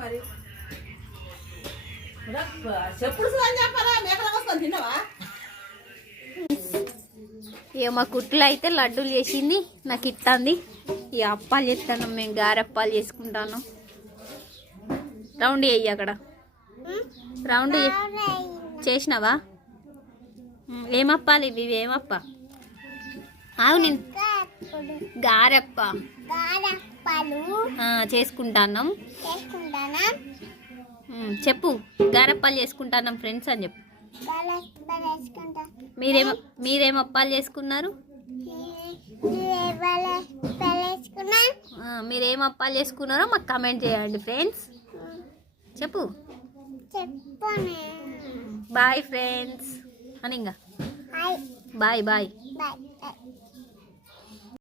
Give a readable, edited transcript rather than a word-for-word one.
మరి చెప్పుడు చెప్పాలా మేకల వస్తాను తిన్నావా? ఇక మా కుట్లు అయితే లడ్డూలు చేసింది నాకు ఇస్తుంది. ఇక అప్పాలు చేస్తాను, మేము గారెప్పాలు చేసుకుంటాను. రౌండ్ చేయి అక్కడ, రౌండ్ చేసినావా? ఏమప్పాలి ఇవి? ఏమప్ప? ఆవు నేను గారెప్ప చేసుకుంటాను. చెప్పు, గారెప్పాలు చేసుకుంటాను ఫ్రెండ్స్ అని చెప్పు. మీరేం అప్పాలు చేసుకున్నారు? మీరేం అప్పాలు చేసుకున్నారో మాకు కమెంట్ చేయండి ఫ్రెండ్స్. చెప్పు. బాయ్ ఫ్రెండ్స్ అని. ఇంకా బాయ్ బాయ్.